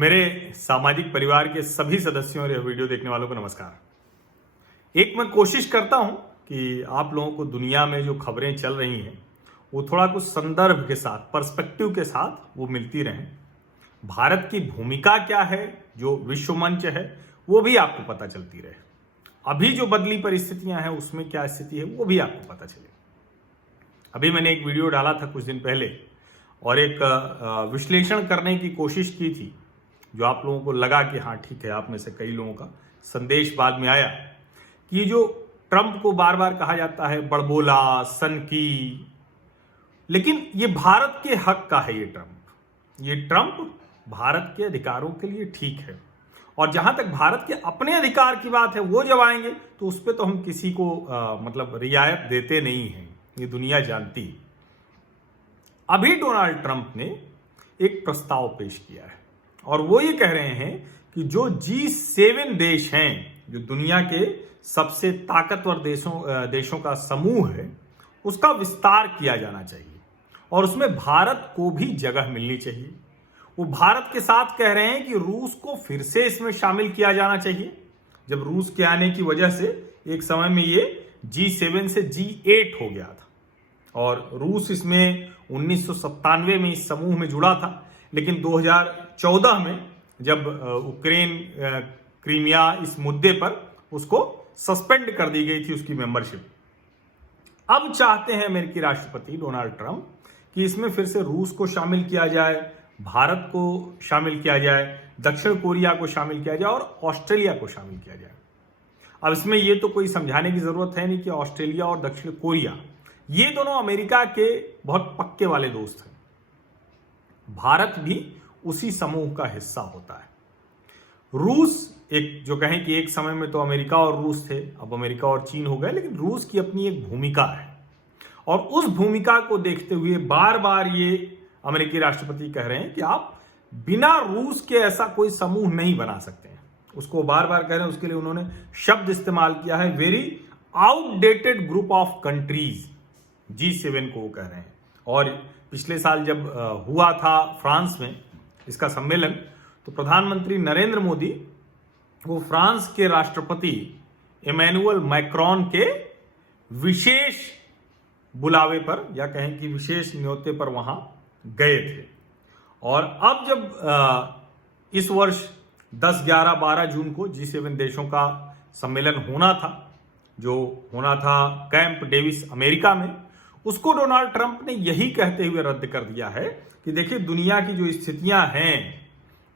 मेरे सामाजिक परिवार के सभी सदस्यों और यह वीडियो देखने वालों को नमस्कार। एक मैं कोशिश करता हूं कि आप लोगों को दुनिया में जो खबरें चल रही हैं वो थोड़ा कुछ संदर्भ के साथ, पर्सपेक्टिव के साथ वो मिलती रहें। भारत की भूमिका क्या है, जो विश्व मंच है, वो भी आपको पता चलती रहे। अभी जो बदली परिस्थितियां हैं उसमें क्या स्थिति है वो भी आपको पता चले। अभी मैंने एक वीडियो डाला था कुछ दिन पहले और एक विश्लेषण करने की कोशिश की थी, जो आप लोगों को लगा कि हाँ ठीक है, आप में से कई लोगों का संदेश बाद में आया कि जो ट्रंप को बार बार कहा जाता है बड़बोला, सनकी, लेकिन ये भारत के हक का है। ये ट्रंप भारत के अधिकारों के लिए ठीक है, और जहां तक भारत के अपने अधिकार की बात है वो जब आएंगे तो उस पर तो हम किसी को मतलब रियायत देते नहीं हैं, ये दुनिया जानती है। अभी डोनाल्ड ट्रंप ने एक प्रस्ताव पेश किया है और वो ये कह रहे हैं कि जो G7 देश हैं, जो दुनिया के सबसे ताकतवर देशों का समूह है, उसका विस्तार किया जाना चाहिए और उसमें भारत को भी जगह मिलनी चाहिए। वो भारत के साथ कह रहे हैं कि रूस को फिर से इसमें शामिल किया जाना चाहिए। जब रूस के आने की वजह से एक समय में ये G7 से G8 हो गया था और रूस इसमें 1997 में इस समूह में जुड़ा था, लेकिन 2014 में जब यूक्रेन क्रीमिया इस मुद्दे पर उसको सस्पेंड कर दी गई थी उसकी मेंबरशिप। अब चाहते हैं अमेरिकी राष्ट्रपति डोनाल्ड ट्रंप कि इसमें फिर से रूस को शामिल किया जाए, भारत को शामिल किया जाए, दक्षिण कोरिया को शामिल किया जाए और ऑस्ट्रेलिया को शामिल किया जाए। अब इसमें यह तो कोई समझाने की जरूरत है नहीं कि ऑस्ट्रेलिया और दक्षिण कोरिया ये दोनों अमेरिका के बहुत पक्के वाले दोस्त हैं। भारत भी उसी समूह का हिस्सा होता है। रूस एक, जो कहें कि एक समय में तो अमेरिका और रूस थे, अब अमेरिका और चीन हो गए, लेकिन रूस की अपनी एक भूमिका है और उस भूमिका को देखते हुए बार बार ये अमेरिकी राष्ट्रपति कह रहे हैं कि आप बिना रूस के ऐसा कोई समूह नहीं बना सकते हैं। उसको बार बार कह रहे हैं, उसके लिए उन्होंने शब्द इस्तेमाल किया है, very outdated group of countries, G7 को वो कह रहे हैं। और पिछले साल जब हुआ था फ्रांस में इसका सम्मेलन, तो प्रधानमंत्री नरेंद्र मोदी वो फ्रांस के राष्ट्रपति इमैनुअल मैक्रोन के विशेष बुलावे पर, या कहें कि विशेष न्योते पर वहां गए थे। और अब जब इस वर्ष 10, 11, 12 जून को G7 देशों का सम्मेलन होना था, जो होना था कैंप डेविस अमेरिका में, उसको डोनाल्ड ट्रंप ने यही कहते हुए रद्द कर दिया है कि देखिए दुनिया की जो स्थितियां हैं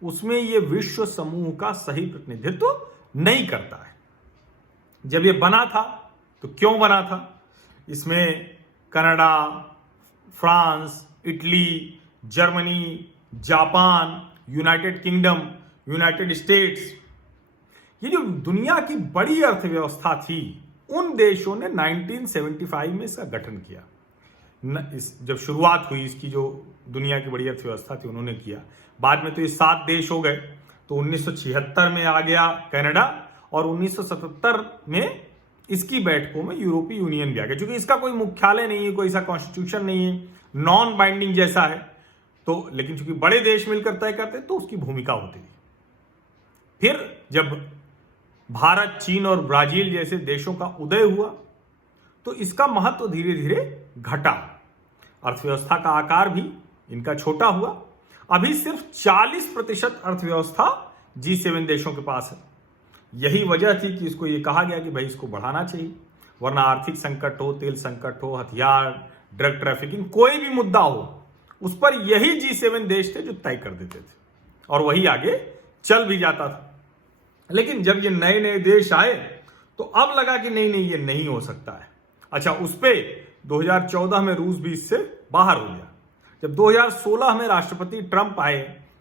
उसमें ये विश्व समूह का सही प्रतिनिधित्व नहीं करता है। जब ये बना था तो क्यों बना था? इसमें Canada, France, Italy, Germany, Japan, United kingdom, United states, ये जो दुनिया की बड़ी अर्थव्यवस्था थी, उन देशों ने 1975 में इसका गठन किया। जब शुरुआत हुई इसकी, जो दुनिया की बड़ी अर्थव्यवस्था थी उन्होंने किया। बाद में तो ये 7 देश हो गए, तो 1976 में आ गया कनाडा और 1977 में इसकी बैठकों में यूरोपीय यूनियन भी आ गया। क्योंकि इसका कोई मुख्यालय नहीं है, कोई ऐसा कॉन्स्टिट्यूशन नहीं है, नॉन बाइंडिंग जैसा है, तो लेकिन चूंकि बड़े देश मिलकर तय करते तो उसकी भूमिका होती थी। फिर जब भारत, चीन और ब्राजील जैसे देशों का उदय हुआ तो इसका महत्व धीरे धीरे घटा, अर्थव्यवस्था का आकार भी इनका छोटा हुआ। अभी सिर्फ 40% अर्थव्यवस्था G7 देशों के पास है। यही वजह थी कि इसको ये कहा गया कि भाई इसको बढ़ाना चाहिए, वरना आर्थिक संकट हो, तेल संकट हो, हथियार, ड्रग ट्रैफिकिंग, कोई भी मुद्दा हो, उस पर यही G7 देश थे जो तय कर देते थे और वही आगे चल भी जाता था। लेकिन जब ये नए नए देश आए तो अब लगा कि नहीं नहीं, ये नहीं हो सकता है। अच्छा, उस पे 2014 में रूस भी इससे बाहर हो गया। जब 2016 में राष्ट्रपति ट्रंप आए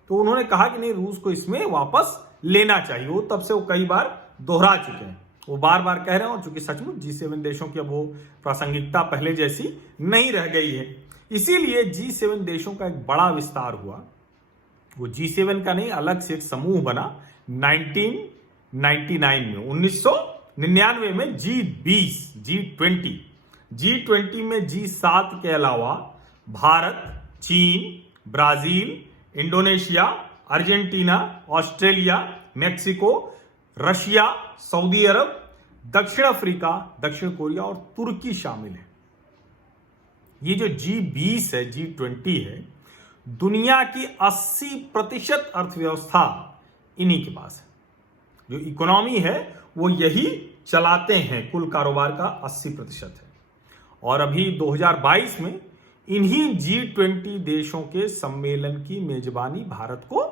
तो उन्होंने कहा कि नहीं, रूस को इसमें वापस लेना चाहिए। वो तब से वो कई बार दोहरा चुके हैं, वो बार बार कह रहे हैं, और चूंकि सचमुच G7 देशों की अब वो प्रासंगिकता पहले जैसी नहीं रह गई है, इसीलिए G7 देशों का एक बड़ा विस्तार हुआ। वो G7 का नहीं, अलग से एक समूह बना 1999 में, 1999 में G20, G20 में G7 के अलावा Bharat, China, Brazil, Indonesia, Argentina, Australia, Mexico, Russia, Saudi Arabia, दक्षिण अफ्रीका, दक्षिण कोरिया और तुर्की शामिल है। ये जो G20 है, G20 है, दुनिया की 80% अर्थव्यवस्था इन्हीं के पास है। जो इकोनॉमी है वो यही चलाते हैं, कुल कारोबार का 80% है। और अभी 2022 में इन्हीं G20 देशों के सम्मेलन की मेजबानी भारत को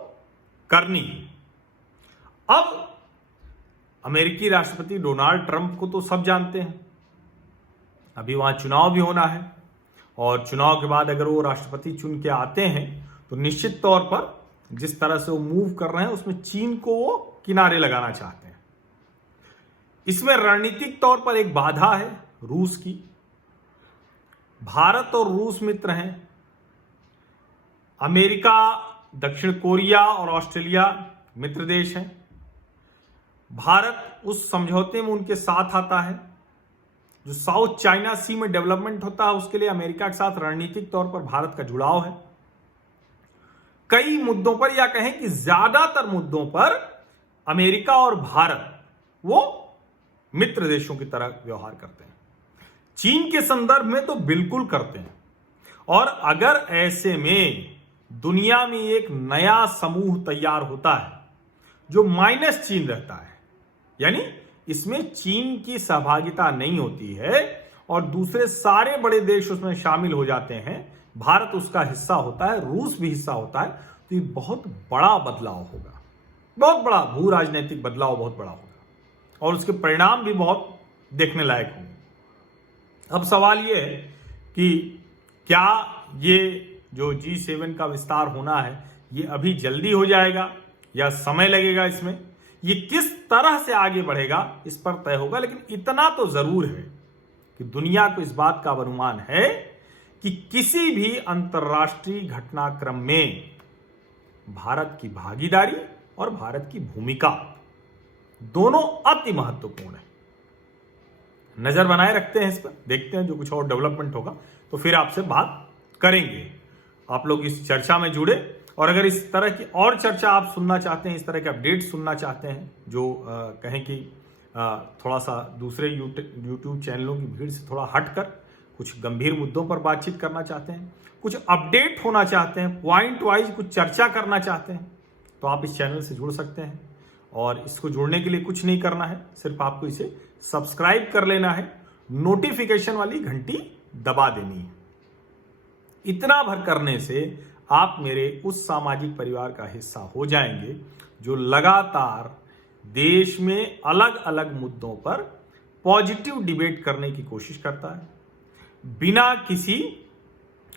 करनी है। अब अमेरिकी राष्ट्रपति डोनाल्ड ट्रंप को तो सब जानते हैं, अभी वहां चुनाव भी होना है और चुनाव के बाद अगर वो राष्ट्रपति चुन के आते हैं तो निश्चित तौर पर जिस तरह से वो मूव कर रहे हैं उसमें चीन को वो किनारे लगाना चाहते हैं। इसमें रणनीतिक तौर पर एक बाधा है रूस की। भारत और रूस मित्र हैं, अमेरिका, दक्षिण कोरिया और ऑस्ट्रेलिया मित्र देश हैं। भारत उस समझौते में उनके साथ आता है जो साउथ चाइना सी में डेवलपमेंट होता है, उसके लिए अमेरिका के साथ रणनीतिक तौर पर भारत का जुड़ाव है। कई मुद्दों पर या कहें कि ज्यादातर मुद्दों पर अमेरिका और भारत वो मित्र देशों की तरह व्यवहार करते हैं। चीन के संदर्भ में तो बिल्कुल करते हैं। और अगर ऐसे में दुनिया में एक नया समूह तैयार होता है जो माइनस चीन रहता है, यानी इसमें चीन की सहभागिता नहीं होती है और दूसरे सारे बड़े देश उसमें शामिल हो जाते हैं, भारत उसका हिस्सा होता है, रूस भी हिस्सा होता है, तो ये बहुत बड़ा बदलाव होगा, बहुत बड़ा भू राजनीतिक बदलाव बहुत बड़ा होगा और उसके परिणाम भी बहुत देखने लायक होंगे। अब सवाल ये है कि क्या ये जो G7 का विस्तार होना है ये अभी जल्दी हो जाएगा या समय लगेगा, इसमें ये किस तरह से आगे बढ़ेगा इस पर तय होगा। लेकिन इतना तो जरूर है कि दुनिया को इस बात का अनुमान है कि किसी भी अंतर्राष्ट्रीय घटनाक्रम में भारत की भागीदारी और भारत की भूमिका दोनों अति महत्वपूर्ण है। नजर बनाए रखते हैं इस पर, देखते हैं जो कुछ और डेवलपमेंट होगा तो फिर आपसे बात करेंगे। आप लोग इस चर्चा में जुड़े और अगर इस तरह की और चर्चा आप सुनना चाहते हैं, इस तरह के अपडेट सुनना चाहते हैं जो कहें कि थोड़ा सा दूसरे यूट्यूब चैनलों की भीड़ से थोड़ा हटकर कुछ गंभीर मुद्दों पर बातचीत करना चाहते हैं, कुछ अपडेट होना चाहते हैं, पॉइंट वाइज कुछ चर्चा करना चाहते हैं, तो आप इस चैनल से जुड़ सकते हैं। और इसको जुड़ने के लिए कुछ नहीं करना है, सिर्फ आपको इसे सब्सक्राइब कर लेना है, नोटिफिकेशन वाली घंटी दबा देनी है। इतना भर करने से आप मेरे उस सामाजिक परिवार का हिस्सा हो जाएंगे जो लगातार देश में अलग अलग मुद्दों पर पॉजिटिव डिबेट करने की कोशिश करता है, बिना किसी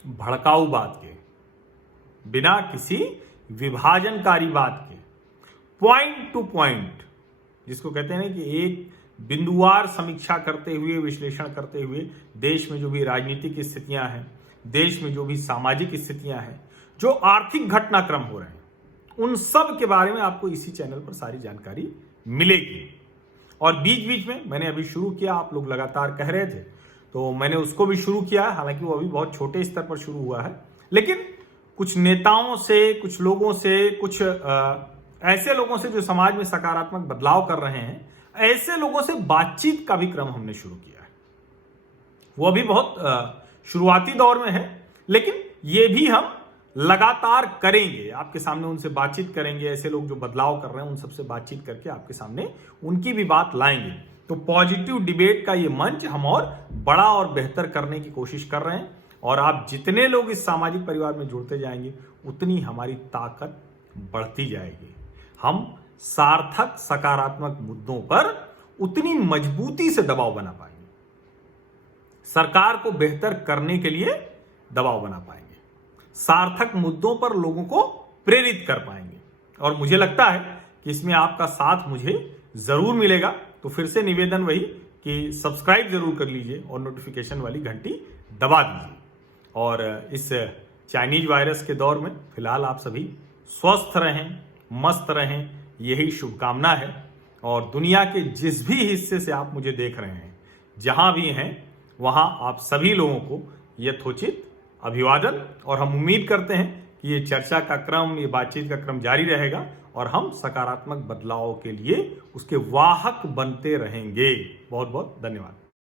भड़काऊ बात के, बिना किसी विभाजनकारी बात के, पॉइंट टू पॉइंट, जिसको कहते हैं कि एक बिंदुवार समीक्षा करते हुए, विश्लेषण करते हुए देश में जो भी राजनीतिक स्थितियां हैं, देश में जो भी सामाजिक स्थितियां हैं, जो आर्थिक घटनाक्रम हो रहे हैं, उन सब के बारे में आपको इसी चैनल पर सारी जानकारी मिलेगी। और बीच बीच में मैंने अभी शुरू किया, आप लोग लगातार कह रहे थे तो मैंने उसको भी शुरू किया, हालांकि वो अभी बहुत छोटे स्तर पर शुरू हुआ है, लेकिन कुछ नेताओं से, कुछ लोगों से, कुछ ऐसे लोगों से जो समाज में सकारात्मक बदलाव कर रहे हैं, ऐसे लोगों से बातचीत का भी क्रम हमने शुरू किया है। वो अभी बहुत शुरुआती दौर में है, लेकिन ये भी हम लगातार करेंगे, आपके सामने उनसे बातचीत करेंगे, ऐसे लोग जो बदलाव कर रहे हैं उन सबसे बातचीत करके आपके सामने उनकी भी बात लाएंगे। तो पॉजिटिव डिबेट का ये मंच हम और बड़ा और बेहतर करने की कोशिश कर रहे हैं और आप जितने लोग इस सामाजिक परिवार में जुड़ते जाएंगे उतनी हमारी ताकत बढ़ती जाएगी। हम सार्थक सकारात्मक मुद्दों पर उतनी मजबूती से दबाव बना पाएंगे, सरकार को बेहतर करने के लिए दबाव बना पाएंगे, सार्थक मुद्दों पर लोगों को प्रेरित कर पाएंगे। और मुझे लगता है कि इसमें आपका साथ मुझे जरूर मिलेगा। तो फिर से निवेदन वही कि सब्सक्राइब जरूर कर लीजिए और नोटिफिकेशन वाली घंटी दबा दीजिए। और इस चाइनीज वायरस के दौर में फिलहाल आप सभी स्वस्थ रहें, मस्त रहें, यही शुभकामना है। और दुनिया के जिस भी हिस्से से आप मुझे देख रहे हैं, जहां भी हैं, वहां आप सभी लोगों को यथोचित अभिवादन। और हम उम्मीद करते हैं कि ये चर्चा का क्रम, ये बातचीत का क्रम जारी रहेगा और हम सकारात्मक बदलाव के लिए उसके वाहक बनते रहेंगे। बहुत बहुत धन्यवाद।